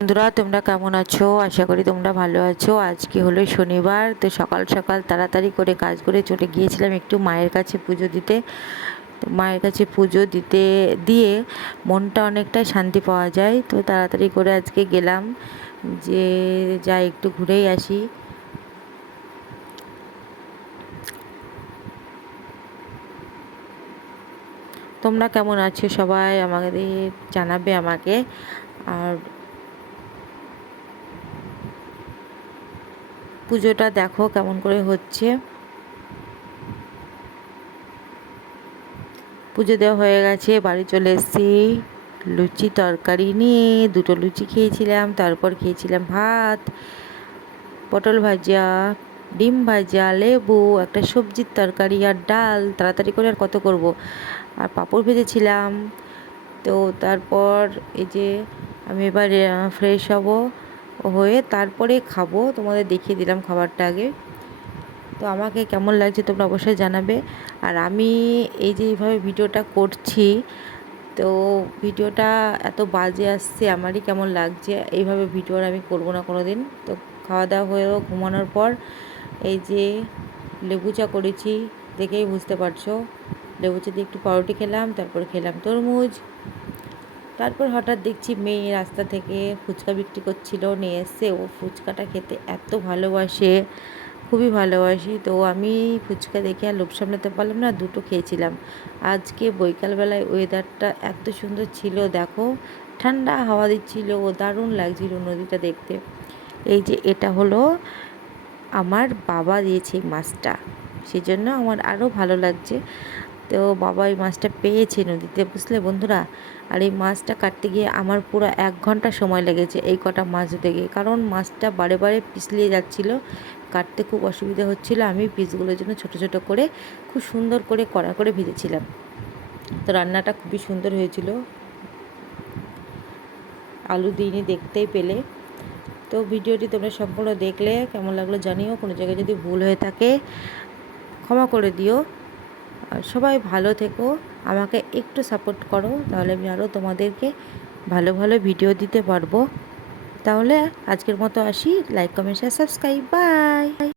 বন্ধুরা, তোমরা কেমন আছো? আশা করি তোমরা ভালো আছো। আজকে হলো শনিবার, তো সকাল সকাল তাড়াতাড়ি করে কাজ করে চলে গিয়েছিলাম একটু মায়ের কাছে পুজো দিতে। মায়ের কাছে পুজো দিতে, দিয়ে মনটা অনেকটাই শান্তি পাওয়া যায়। তো তাড়াতাড়ি করে আজকে গেলাম যে যাই, একটু ঘুরেই আসি। তোমরা কেমন আছো সবাই? আমাকে জানাবে আমাকে। আর পুজোটা দেখো কেমন করে হচ্ছে। পুজো দেওয়া হয়ে গেছে, বাড়ি চলে এসেছি। লুচি তরকারি নিয়ে দুটো লুচি খেয়েছিলাম, তারপর খেয়েছিলাম ভাত, পটল ভাজা, ডিম ভাজা, লেবু, একটা সবজির তরকারি আর ডাল। তাড়াতাড়ি করে আর কত করব? আর পাঁপড় ভেজেছিলাম। তো তারপর এই যে আমি এবার ফ্রেশ হব। হয়ে তারপরে খাব। তোমাদের দেখিয়ে দিলাম খাবারটা আগে। তো আমাকে কেমন লাগছে তোমরা অবশ্যই জানাবে। আর আমি এই যে এইভাবে ভিডিওটা করছি, তো ভিডিওটা এত বাজে আসছে, আমারই কেমন লাগছে। এইভাবে ভিডিও আমি করব না কোনো দিন তো খাওয়া দাওয়া হয়েও ঘুমানোর পর এই যে লেবু চা করেছি, দেখেই বুঝতে পারছ। লেবু চা দিয়ে একটু পাউরুটি খেলাম, তারপর খেলাম তরমুজ। তারপর হঠাৎ দেখছি মেয়ে রাস্তা থেকে ফুচকা বিক্রি করছিল, নিয়ে এসছে। ও ফুচকাটা খেতে এত ভালোবাসে, খুবই ভালোবাসি। তো আমি ফুচকা দেখে আর লোভ সামলাতে পারলাম না, দুটো খেয়েছিলাম। আজকে বৈকালবেলায় ওয়েদারটা এত সুন্দর ছিল, দেখো। ঠান্ডা হাওয়া দিচ্ছিল, ও দারুণ লাগছিল নদীটা দেখতে। এই যে এটা হলো আমার বাবা দিয়েছে মাছটা, সেজন্য আমার আরও ভালো লাগছে। তো বাবা এই মাছটা পেয়েছে নদীতে, বুঝলে বন্ধুরা? আর এই মাছটা কাটতে গিয়ে আমার পুরো এক ঘণ্টা সময় লেগেছে এই কটা মাছ ধরতে গিয়ে। কারণ মাছটা বারে বারে পিছলিয়ে যাচ্ছিল, কাটতে খুব অসুবিধা হচ্ছিল। আমি পিসগুলোর জন্য ছোট ছোট করে, খুব সুন্দর করে কড়া করে ভেজেছিলাম। তো রান্নাটা খুবই সুন্দর হয়েছিল। আলু দিইনি দেখতেই পেলে। তো ভিডিওটি তোমরা সম্পূর্ণ দেখলে, কেমন লাগল জানিও। কোনো জায়গায় যদি ভুল হয়ে থাকে, ক্ষমা করে দিও। সবাই ভালো থেকো, আমাকে একটু সাপোর্ট করো, তাহলে আমি আরও তোমাদেরকে ভালো ভালো ভিডিও দিতে পারব। তাহলে আজকের মতো আসি like comment share subscribe bye